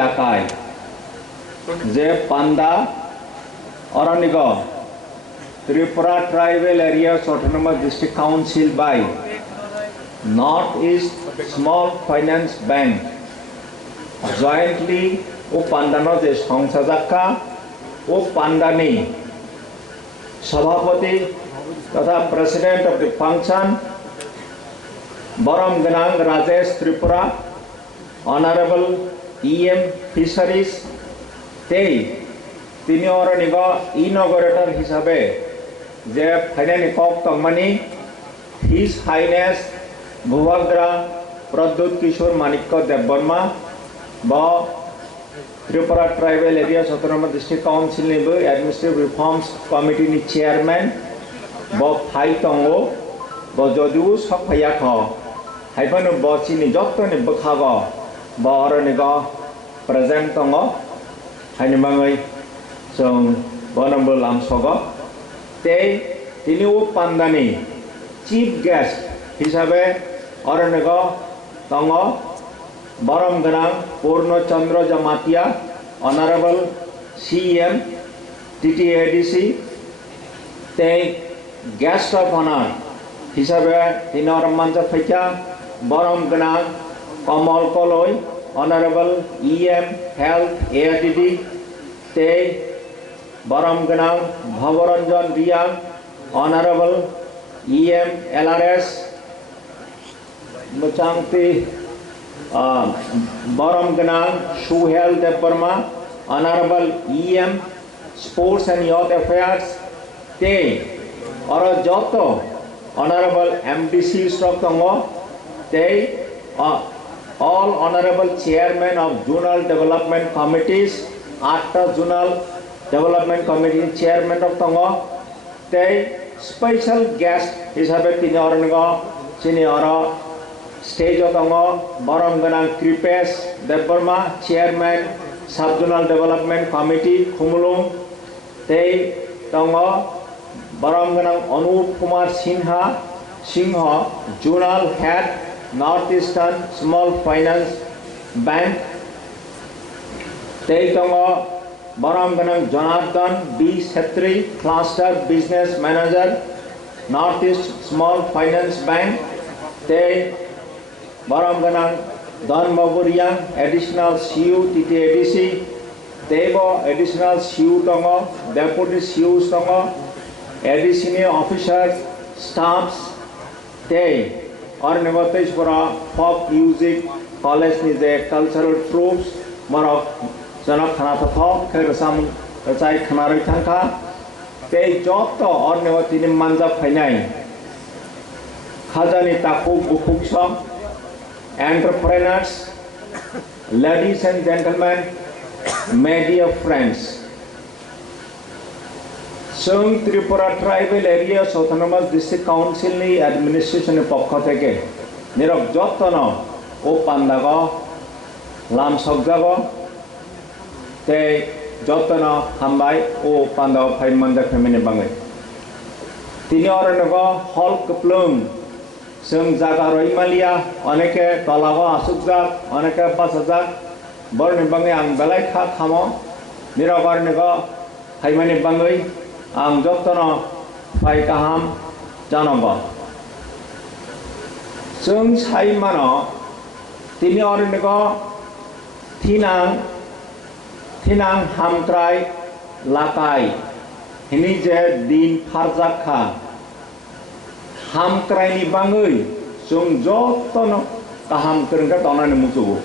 এলাকায় যে পান্দা অরণ্য Tripura Tribal Areas Autonomous District Council by North East Small Finance Bank jointly ও পান্ডানো যে সংসাজাক্কা ও পান্ডানি সভাপতি তথা প্রেসিডেন্ট অফ দ্য ফাংশন বরম গনাং Rajesh Tripura honourable EM fisheries তেই তিনি অরনিগ ইনগরেটর হিসাবে যে ফাইনালি কক তংমানি হিজ হাইনেস ভূভাগ্রা প্রদ্যুৎ কিশোর মানিক্য দেববর্মা ব Tripura Tribal Areas Autonomous District Council nibu Administrative Reforms Committee ni Chairman bo phai tongo bo jodu sok phaya kho haibanu bo chini jotto ni bkhago bo oronigo present tongo haini mangai song bonambul amsogo tei tini u pandani chief guest hisabe oronigo tongo বরম গনাং Purnachandra Jamatia honourable CM TTADC তেই guest of honour হিসাবে তিনি অরমানজা ফাইকা বরম গনাং Kamal Kalai honourable EM health ARDD তেই বরম গনাং Bhabaranjan Reang honourable EM LRS মুচাংতি বরম গনাং Suhel Debbarma honourable EM sports and youth affairs তে অর যত অনারেবল MDC স্টক তঙ্গ তে all honourable chairman of zonal development committees 8টা zonal development committee chairman of তঙ্গ তে স্পেশাল গেস্ট হিসাবে তিনি অরনিগ চিনি or Stage of Tongo, Borom Ganang Kripes, Deborma, Chairman, Subzonal Development Committee, Khumulung, Tei Tongo, Borom Ganang Anup Kumar Singha, Zonal Head, Northeastern Small Finance Bank, Tei Tongo, Borom Ganang Jonathan B. Setri, Cluster Business Manager, Northeast Small Finance Bank, Tei Borom Ganang Don Baburiang, additional CU TTADC, Tebo additional CU Tongo, Deputy CU Tongo, additional officers, staffs, Te, or Negotiate for a folk music, college is a cultural troops, Morok, Janok Hanatapo, Kersam, Sai Kanaritanka, Te Joto, or Negotiate Manza Panay, Khazani Taku Bukuksham. Entrepreneurs, ladies and gentlemen, media friends. Sung Tripura Tribal Areas Autonomous District Council ni administration পক্ষ থেকে নিরব যত্ন ও পান্দাগ লাম সজ্জাগ তে যত্ন হামবাই ও পান্দাগ ফাইমানজা ফেমিনি বাঙে তিনি অরনগ হল কপ্লুং जों जागा रईमालिया अनेके तलागो आसुकजाक अनेके बासाजाक बरनि बाङै आं बेलाय खा खामो निराबारनिगो हाइमानि बाङै आं जत्तन फाय गाहाम जानब जों साइमानो तिनि अरनिगो थिनां हामत्राय लाकाय हिनि जे दिन फारजाखा हामक्रायनि बाङै जों जत्तन गाहाम गोरोंखा दावनानै मुजुगो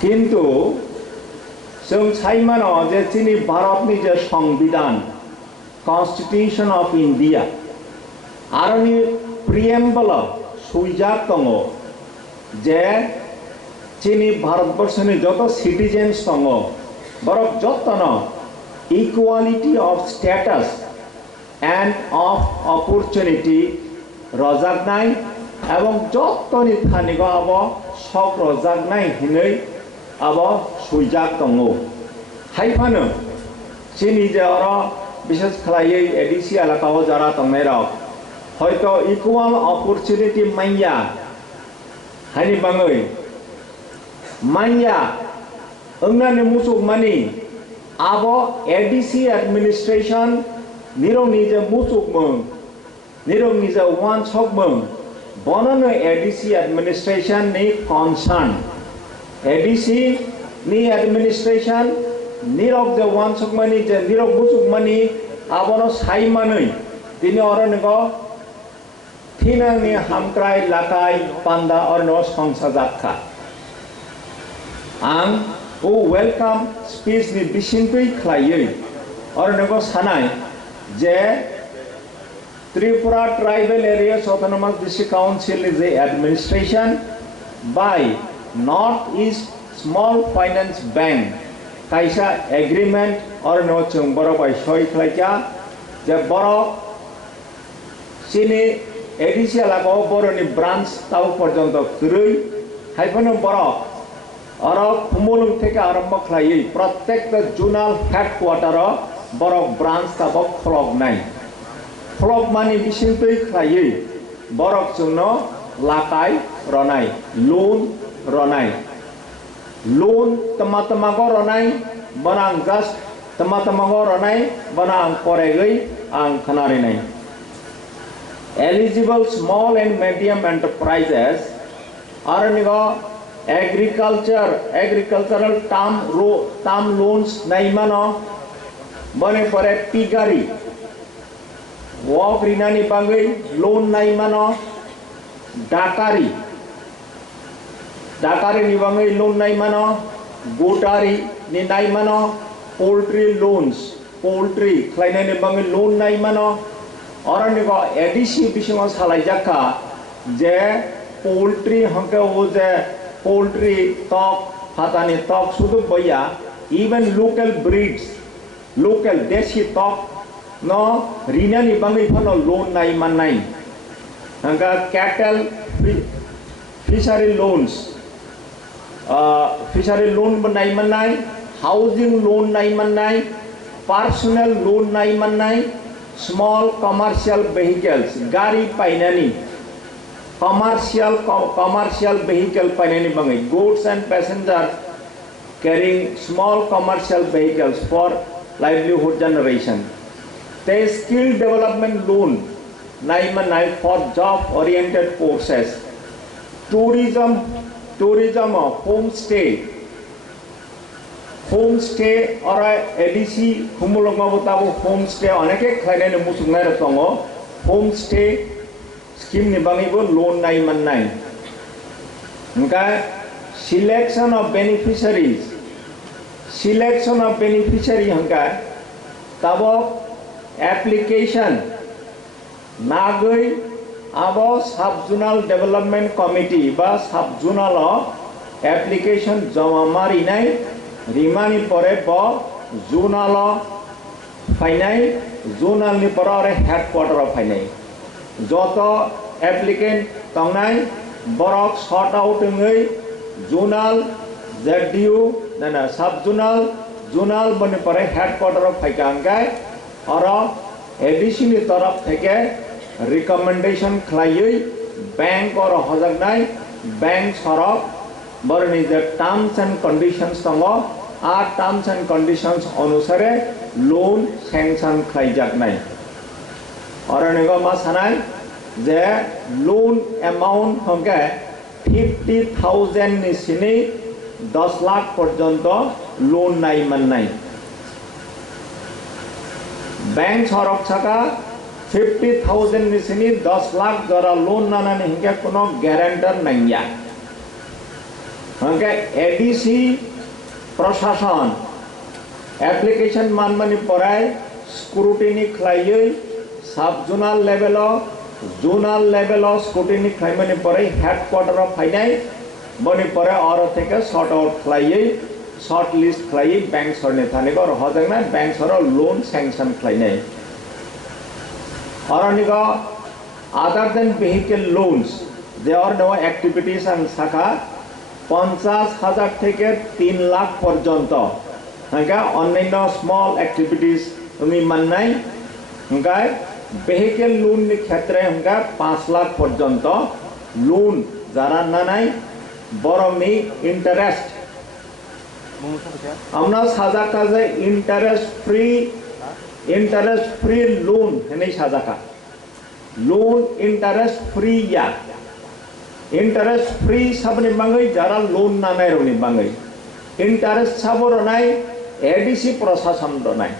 किन्तु जों साइमानो जे जोंनि भारतनि जे संविधान कन्स्टिट्यूशन ऑफ इंडिया आरोनि प्रिएम्बल सुइजाक दङ जे जोंनि भारतबर्षनि जत सिटिजेन्स दङ बरफ जत्तन equality of status and of opportunity रजागनाय एवं जत्तनि थानिगो आबो सक रजागनाय हिनै आबो सुइजाक दङ हाइफानो जोंनि जे अर विशेष खालायै एडिसि एलाकायाव जारा दंनाय रक हयतो इक्वाल अपरचुनिटी माइया हानि बाङै माइया Enggak musuk mani, abo ADC administration nirong nije musuk meng, nirong nije one sok meng, bonono ADC administration ni concern, ADC ni administration nirong je one sok mani je nirong musuk mani, abono sai mani, tini orang nego, tina ni hamkrai lakai panda orang nego songsa jakka. Ang welcome speech ni bisintui khlaiयै orang nego sanai je Tripura Tribal Areas Autonomous District Council is the administration by Northeast Small Finance Bank kaisa agreement orang nego chung borok by soi khlaika je borok sini ADC lago borok ni branch tau porjonto kurui haipono borok Orang pemulung থেকে আরম্ভ খাইয়ে প্রত্যেকটা zonal headquarter বড় branch তাবক vlog নাই vlog মানে বিশিন্তই খাইয়ে বড় জন্য লাকাই রনাই লোন রনাই লোন তমাতমাগো রনাই বনাং জাস্ট তমাতমাগো রনাই বনাং পরেগৈ আং খানারি নাই eligible small and medium enterprises are nigo agricultural term loans naimano bone pore pigari walk rinani bangai loan naimano dakari ni bangai loan naimano gotari ni naimano poultry loans poultry khlainani bangai loan naimano orani ko ADC bisimo salai jakka je poultry hanke o je poultry tok hatani tok sudu boya even local breeds local deshi tok no rinani bangai phano loan nai manai hanga cattle fishery loans fishery loan banai manai housing loan nai manai personal loan nai manai small commercial vehicles gari painani commercial vehicle painani bangai goods and passengers carrying small commercial vehicles for livelihood generation the skill development loan nai for job oriented courses tourism homestay or ADC humulongo botabo homestay oneke khlainani musungnai ratongo homestay scheme ni bangi bo loan nai mannai engka selection of beneficiary engka tabo application nagoi abo subzonal development committee ba subzonal application jama mari nai rimani pore bo zonal fainai zonal ni pore headquarter fainai joto applicant tongnai borok sort out ngai zonal ZDU nana subzonal zonal bone pare headquarter phaikangai aro ADC ni taraf theke recommendation khlaiयै bank or hojagnai bank sorok borni the terms and conditions tongo a terms and conditions anusare loan sanction khlaijaknai aro nego ma sanai je loan amount honke 50,000 ni sini 10 lakh porjonto loan nai mannai bank sorok chaka 50,000 ni sini 10 lakh jara loan nanani hinge kono guarantor naiya honke ADC proshashan application manmani porai scrutiny khlaiयै subzonal level zonal level scrutiny khlaimani porai headquarter phainai boni porai aro theke sort out khlaiयै short list khlaiयै bank sorne thaneko aro hojangna bank soro loan sanction khlainai aro nigo other than vehicle loans there are no activities and shakha 50,000 থেকে 3 লাখ পর্যন্ত হ্যাঁ অন্যান্য small activities তুমি মাননাই হ্যাঁ vehicle loan ni ক্ষেত্রে হ্যাঁ 5 লাখ পর্যন্ত loan যারা না নাই বরং নি interest amna sajaka je interest free loan henai sajaka loan interest free ya interest free sabni bangai jara loan na nai roni bangai interest saboro nai ADC প্রশাসন ro nai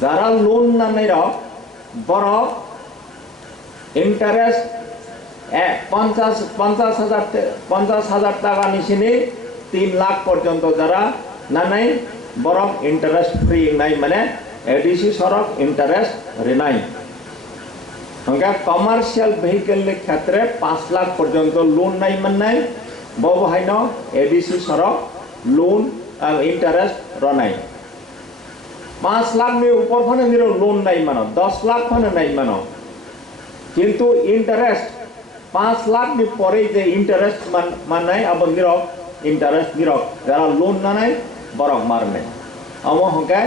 jara loan na nai ro boro interest 50,000 টাকা নিচিনি 3 লাখ পর্যন্ত যারা না নাই বরং interest free নাই মানে ADC সরক interest রে নাই হংকা কমার্শিয়াল ভেহিকল এর ক্ষেত্রে 5 লাখ পর্যন্ত লোন নাই মানে নাই ববহাইন এডিসি সরক লোন ইন্টারেস্ট র নাই 5 লাখ নি উপর ফানে নিরো লোন নাই মানো 10 লাখ ফানে নাই মানো কিন্তু interest 5 lakh ni pore je interest manai abon dirok interest dirok jara loan na nai borok marne amo hongkai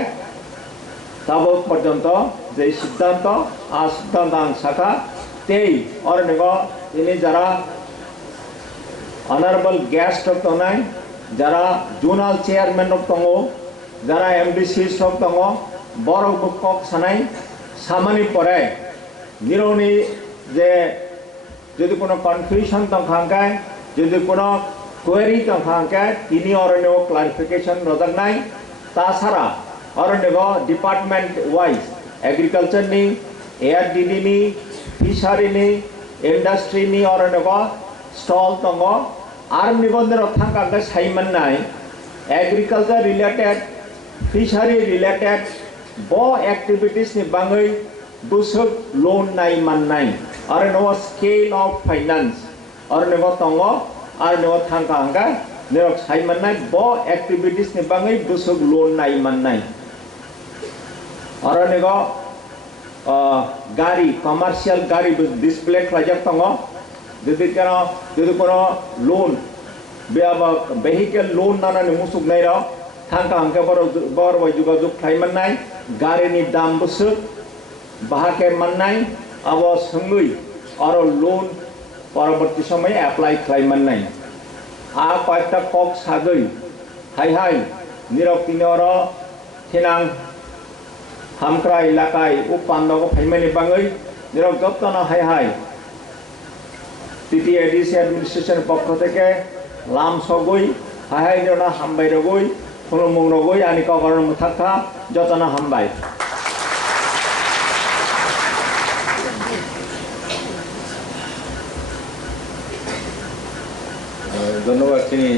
tabo porjonto je siddhanto a siddhantang shakha tei ornego ini jara honorable guest of tonai jara zonal chairman of tongo jara MDC of tongo borok bukkok sanai samani pore nironi je যদি কোনো confusion তংখাঙ্কায় যদি কোনো query তংখাঙ্কায় তিনি অরণ্য clarification রজাক নাই তাছাড়া অরণ্য department wise agriculture নি ARDD নি fishery নি ইন্ডাস্ট্রি নি অরণ্য স্টল তঙ্গ আর নিবন্ধের থাঙ্কাঙ্কায় সাইমান নাই এগ্রিকালচার রিলেটেড ফিশারি রিলেটেড ব অ্যাক্টিভিটিস নি বাঙৈ দুসক লোন নাই মান নাই और नो स्केल ऑफ फाइनेंस और नो तंगो और नो थांका हंगा नेरक साइ मननाय बो एक्टिविटीज नि बाङै दुसुक लोन नाइ मननाय और नो गाड़ी कमर्शियल गाड़ी डिस्प्ले खाजक तंगो যদি কোনো লোন vehicle लोन नानानि मुसुक नाइ र थांका हंगा बर जुगाजुग खाइ मननाय गाड़ीनि दाम बुसुक बाहाके मननाय अब संगै और लोन परवर्ती समय एप्लाई खालामन नाय आ कयटा कक सागै हाय हाय निरक तिनर थेनां हामक्रा इलाकाय उ पान्डव फाइमानि बाङै निरक जत्तन हाय हाय TTADC एडमिनिस्ट्रेशन पक्ष থেকে लाम सगै हाय हाय जना हामबाय रगै खुलुमुं रगै आनि कगरन मुथाखा जतना हामबाय ধন্যবাদ তিনি